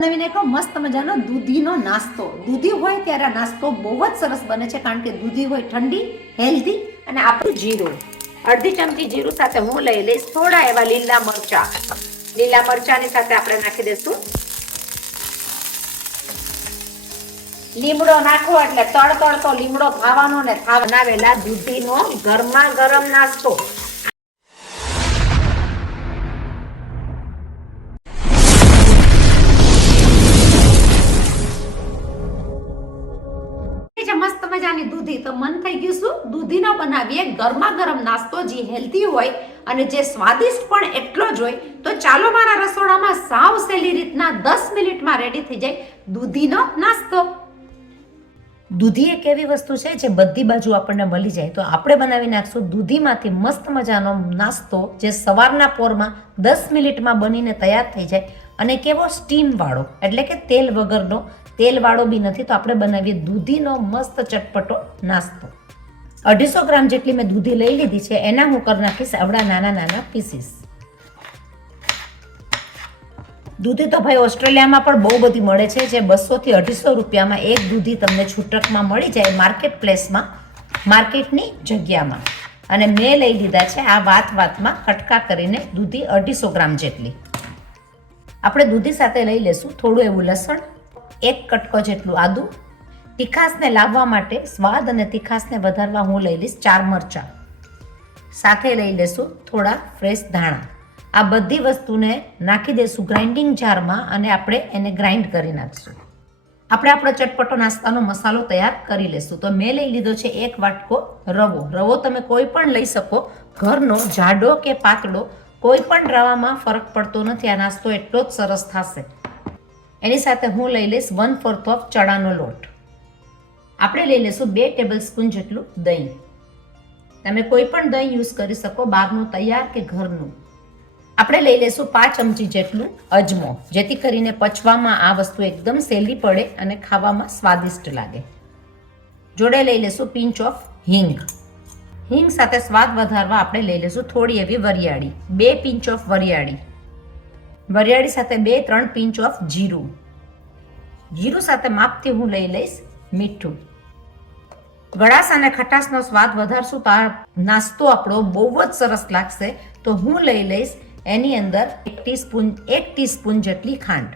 નવીન એક મસ્ત મજાનો દૂધીનો નાસ્તો. દૂધી હોય ત્યારે આ નાસ્તો બહુ જ સરસ બને છે, કારણ કે દૂધી હોય ઠંડી, હેલ્ધી. અને આપણું જીરું, અડધી ચમચી જીરું સાથે હું લઈ લઈશ થોડા એવા લીલા મરચા. લીલા મરચાની સાથે આપણે નાખી દઈશું લીમડો. નાખવો એટલે તળતળતો લીમડો ખાવાનો ને બનાવેલા દૂધીનો ગરમા ગરમ નાસ્તો. મસ્ત મજાની દૂધી. તો મન થઈ ગયું શું દૂધીનો બનાવીએ ગરમા ગરમ નાસ્તો, જે હેલ્ધી હોય અને જે સ્વાદિષ્ટ પણ એટલો જ હોય. તો ચાલો મારા રસોડામાં સાવ સહેલી રીતના 10 મિનિટમાં રેડી થઈ જાય દૂધીનો નાસ્તો. દૂધી એક એવી વસ્તુ છે જે બધી બાજુ આપણને મળી જાય. તો આપણે બનાવી નાખશું દૂધીમાંથી મસ્ત મજાનો નાસ્તો, જે સવારના પોરમાં 10 મિનિટમાં બનીને તૈયાર થઈ જાય. અને કેવો સ્ટીમ વાળો, એટલે કે તેલ વગરનો, તેલ વાળો બી નથી. તો આપણે બનાવીએ દૂધીનો મસ્ત ચટપટો નાસ્તો. 250 ગ્રામ જેટલી મેં દૂધી લઈ લીધી છે, એના હું કરી નાખીશ આવડા નાના નાના પીસીસ. દૂધી તો ભાઈ ઓસ્ટ્રેલિયામાં પણ બહુ બધી મળે છે, જે 200 થી 250 રૂપિયામાં એક દૂધી તમને છૂટકમાં મળી જાય માર્કેટ પ્લેસમાં, માર્કેટની જગ્યામાં. અને મેં લઈ લીધા છે આ વાતમાં કટકા કરીને દૂધી 250 ગ્રામ જેટલી. આપણે દૂધી સાથે લઈ લેશું થોડું એવું લસણ, એક કટકો જેટલું આદું. તીખાસને લાવવા માટે, સ્વાદ અને તીખાસને વધારવા હું લઈ લઈશ 4 મરચાં. સાથે લઈ લેશું થોડા ફ્રેશ ધાણા. આ બધી વસ્તુને નાખી દઈશું ગ્રાઇન્ડિંગ જારમાં અને આપણે એને ગ્રાઇન્ડ કરી નાખશું. આપણે આપણો ચટપટો નાસ્તાનો મસાલો તૈયાર કરી લેશું. તો મેં લઈ લીધો છે 1 વાટકો રવો. રવો તમે કોઈ પણ લઈ શકો, ઘરનો, જાડો કે પાતળો, કોઈ પણ રવામાં ફરક પડતો નથી. આ નાસ્તો એટલો જ સરસ થશે. એની સાથે હું લઈ લઈશ 1/4 ચણાનો લોટ. આપણે લઈ લઈશું 2 ટેબલ સ્પૂન જેટલું દહીં. તમે કોઈ પણ દહીં યુઝ કરી શકો, બહારનું તૈયાર કે ઘરનું. આપણે લઈ લઈશું 5 ચમચી જેટલું અજમો, જેથી કરીને પચવામાં આ વસ્તુ એકદમ સહેલી પડે અને ખાવામાં સ્વાદિષ્ટ લાગે. જોડે લઈ લઈશું પિંચ ઓફ હિંગ. હિંગ સાથે સ્વાદ વધારવા આપણે લઈ લઈશું થોડી એવી વરિયાળી, 2 પિંચ ઓફ વરિયાળી. વરિયાળી સાથે 2-3 પિંચ ઓફ જીરું. જીરું સાથે માપથી હું લઈ લઈશ મીઠું. ગળાશ અને ખટાશનો સ્વાદ વધારશું તો આ નાસ્તો આપણો બહુ જ સરસ લાગશે. તો હું લઈ લઈશ એની અંદર 1 ટીસ્પૂન જેટલી ખાંડ.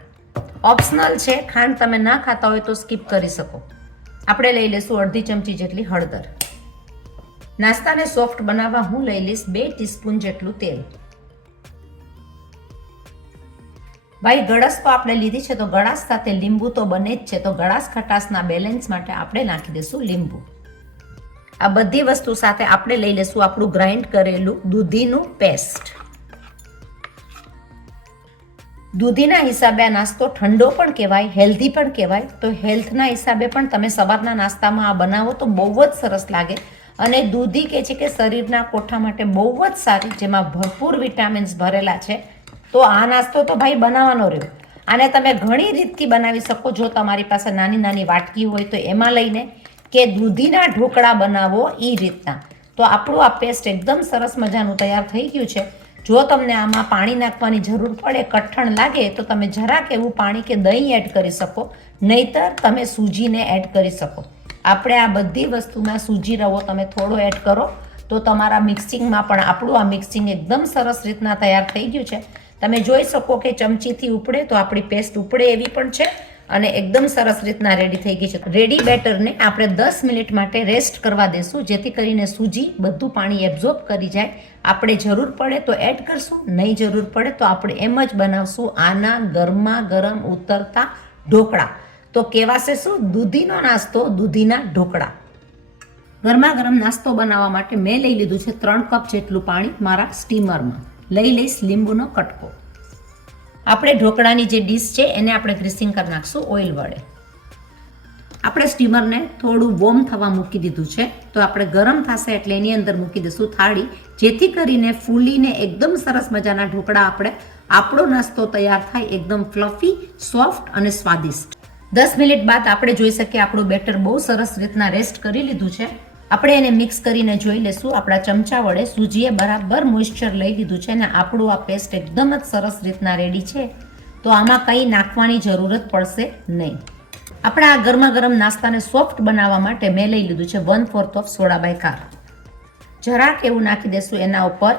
ઓપ્શનલ છે, ખાંડ તમે ના ખાતા હોય તો સ્કીપ કરી શકો. આપણે લઈ લઈશું અડધી ચમચી જેટલી હળદર. નાસ્તાને સોફ્ટ બનાવવા હું લઈ લઈશ 2 ટીસ્પૂન જેટલું તેલ. ભાઈ ગળાશ તો આપણે લીધી છે, તો ગળાશ સાથે લીંબુ તો બને જ છે. તો ગળાશ ખટાશના બેલેન્સ માટે આપણે નાખી દઈશું લીંબુ. આ બધી વસ્તુ સાથે આપણે લઈ લઈશું આપણું ગ્રાઇન્ડ કરેલું દૂધીનું પેસ્ટ. દૂધીના હિસાબે આ નાસ્તો ઠંડો પણ કહેવાય, હેલ્ધી પણ કહેવાય. તો હેલ્થના હિસાબે પણ તમે સવારના નાસ્તામાં આ બનાવો તો બહુ જ સરસ લાગે. અને દૂધી કે છે કે શરીરના કોઠા માટે બહુ જ સારી, જેમાં ભરપૂર વિટામિન્સ ભરેલા છે. તો આ નાસ્તો તો ભાઈ બનાવવાનો રહ્યો. આને તમે ઘણી રીતથી બનાવી શકો. જો તમારી પાસે નાની નાની વાટકી હોય તો એમાં લઈને, કે દૂધીના ઢોકળા બનાવો એ રીતના. તો આપણું આ પેસ્ટ એકદમ સરસ મજાનું તૈયાર થઈ ગયું છે. જો તમને આમાં પાણી નાખવાની જરૂર પડે, કઠણ લાગે, તો તમે જરાક એવું પાણી કે દહીં એડ કરી શકો, નહીતર તમે સૂજીને એડ કરી શકો. આપણે આ બધી વસ્તુમાં સૂજી રવો તમે થોડો એડ કરો તો તમારા મિક્સિંગમાં પણ આપણું આ મિક્સિંગ એકદમ સરસ રીતના તૈયાર થઈ ગયું છે. તમે જોઈ શકો કે ચમચીથી ઉપડે તો આપણી પેસ્ટ ઉપડે એવી પણ છે અને એકદમ સરસ રીતના રેડી થઈ ગઈ છે. રેડી બેટરને આપણે 10 મિનિટ માટે રેસ્ટ કરવા દેશું, જેથી કરીને સૂજી બધું પાણી એબ્ઝોર્બ કરી જાય. આપણે જરૂર પડે તો એડ કરશું, નહીં જરૂર પડે તો આપણે એમ જ બનાવશું આના ગરમા ગરમ ઉતરતા ઢોકળા. તો કહેવાશે શું? દૂધીનો નાસ્તો, દૂધીના ઢોકળા. ગરમા ગરમ નાસ્તો બનાવવા માટે મેં લઈ લીધું છે 3 કપ જેટલું પાણી મારા સ્ટીમરમાં. લઈ લઈશ લીંબુનો કટકો. આપણે ઢોકળાની જે ડીશ છે એને આપણે ગ્રીસિંગ કરી નાખશું ઓઇલ વડે. આપણે સ્ટીમરને થોડું વોર્મ થવા મૂકી દીધું છે. તો આપણે ગરમ થશે એટલે એની અંદર મૂકી દઈશું થાળી, જેથી કરીને ફૂલીને એકદમ સરસ મજાના ઢોકળા આપણો નાસ્તો તૈયાર થાય, એકદમ ફ્લફી, સોફ્ટ અને સ્વાદિષ્ટ. 10 મિનિટ બાદ આપણે જોઈ શકીએ આપણું બેટર બહુ સરસ રીતના રેસ્ટ કરી લીધું છે. આપણે એને મિક્સ કરીને જોઈ લેશું. આપણા ચમચા વડે સૂજીએ બરાબર મોઇસ્ચર લઈ લીધું છે અને આપણું આ પેસ્ટ એકદમ જ સરસ રીતના રેડી છે. તો આમાં કંઈ નાખવાની જરૂરત પડશે નહીં. આપણે આ ગરમા ગરમ નાસ્તાને સોફ્ટ બનાવવા માટે મેં લઈ લીધું છે 1/4 સોડા બાયકાર. જરાક એવું નાખી દેશું એના ઉપર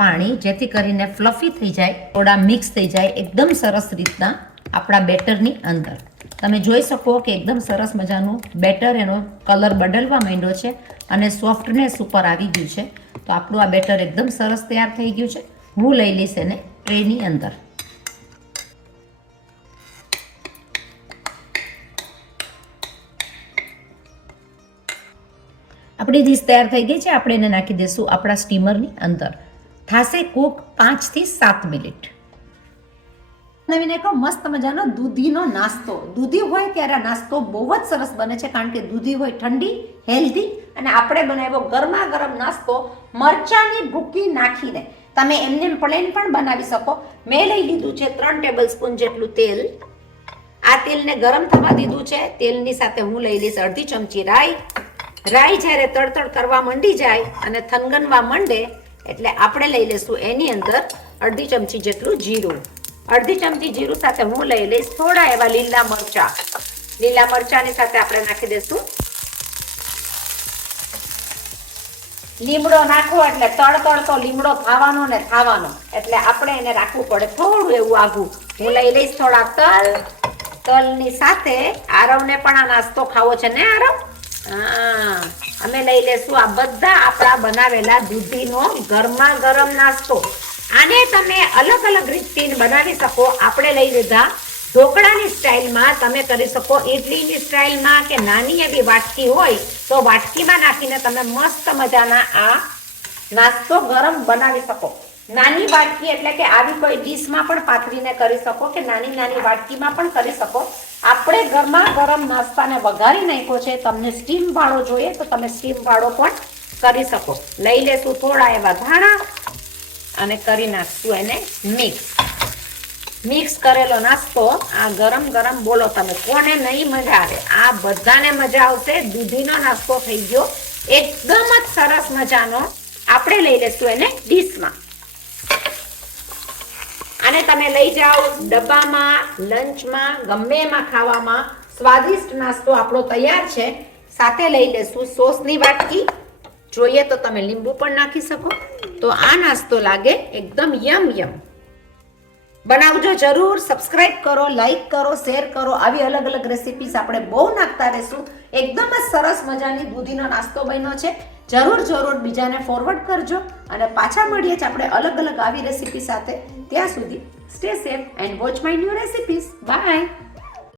પાણી, જેથી કરીને ફ્લફી થઈ જાય, થોડા મિક્સ થઈ જાય એકદમ સરસ રીતના આપણા બેટરની અંદર. તમે જોઈ શકો કે એકદમ સરસ મજાનું બેટર, એનો કલર બદલવા માંડ્યો છે અને સોફ્ટનેસ ઉપર આવી ગયું છે. તો આપણું આ બેટર એકદમ સરસ તૈયાર થઈ ગયું છે. હું લઈ લઈશ એને ટ્રેની અંદર. આપણી ડીશ તૈયાર થઈ ગઈ છે. આપણે એને નાખી દઈશું આપણા સ્ટીમરની અંદર. થાશે કુક 5 થી 7 મિનિટ. નવીન એક મસ્ત મજાનો દૂધીનો નાસ્તો. દૂધી હોય ત્યારે આ નાસ્તો બહુ જ સરસ બને છે, કારણ કે દૂધી હોય ઠંડી, હેલ્ધી, અને આપણે બનાવ્યો ગરમા ગરમ નાસ્તો મરચાની ભૂકી નાખીને. તમે એમને પ્લેન પણ બનાવી શકો. મેં લઈ લીધું છે 3 ટેબલ સ્પૂન જેટલું તેલ. આ તેલને ગરમ થવા દીધું છે. તેલની સાથે હું લઈ લઈશ અડધી ચમચી રાઈ. રાઈ જ્યારે તડતડ કરવા માંડી જાય અને થનગનવા માંડે એટલે આપણે લઈ લઈશું એની અંદર અડધી ચમચી જેટલું જીરું. અડધી ચમચી જીરું સાથે હું લઈ લઈશ થોડા એવા લીલા મરચા. લીલા મરચાની સાથે આપણે નાખી દઈશું લીમડો. નાખવો એટલે તળતળતો લીમડો થવાનો ને થવાનો, એટલે આપણે એને રાખવું પડે થોડું એવું આઘું. હું લઈ લઈશ થોડા તલ. તલની સાથે આરવને પણ આ નાસ્તો ખાવો છે ને આરવ? હા, અમે લઈ લેશું આ બધા આપણા બનાવેલા દૂધીનો ગરમા ગરમ નાસ્તો. આને તમે અલગ અલગ રીતથી બનાવી શકો. આપણે લઈ લીધા ઢોકળાની સ્ટાઇલમાં, તમે કરી શકો ઇડલીની સ્ટાઇલમાં, કે નાની એવી વાટકી હોય તો વાટકીમાં નાખીને તમે મસ્ત મજાના આ નાસ્તો ગરમ બનાવી શકો. નાની વાટકી એટલે કે આવી કોઈ ડીશમાં પણ પાથરીને કરી શકો, કે નાની નાની વાટકીમાં પણ કરી શકો. આપણે ગરમા ગરમ નાસ્તાને વઘારી નાખ્યો છે. તમને સ્ટીમ વાળો જોઈએ તો તમે સ્ટીમ વાળો પણ કરી શકો. લઈ લેશું થોડા એવા ધાણા અને કરી નાખશું એને મિક્સ કરેલો નાસ્તો. આ ગરમ ગરમ બોલો તમે કોને નહીં મજા આવે? આ બધાને મજા આવશે. દૂધીનો નાસ્તો થઈ ગયો એકદમ જ સરસ મજાનો. આપણે લઈ લેશું એને ડીશમાં. આને તમે લઈ જાઓ ડબ્બામાં, લંચમાં, ગમે એમાં ખાવામાં સ્વાદિષ્ટ નાસ્તો આપણો તૈયાર છે. સાથે લઈ લેશું સોસની વાટકી. જોઈએ તો તમે લીંબુ પણ નાખી શકો. તો આ નાસ્તો લાગે એકદમ યમ. બનાવજો જરૂર. સબસ્ક્રાઇબ કરો, લાઈક કરો, શેર કરો. આવી અલગ અલગ રેસીપીસ આપણે બહુ નાખતા રહેશું. એકદમ જ સરસ મજાની દૂધીનો નાસ્તો બન્યો છે. જરૂર બીજાને ફોરવર્ડ કરજો અને પાછા મળીએ છીએ આપણે અલગ અલગ આવી રેસીપી સાથે. ત્યાં સુધી stay safe and watch my new recipes. By.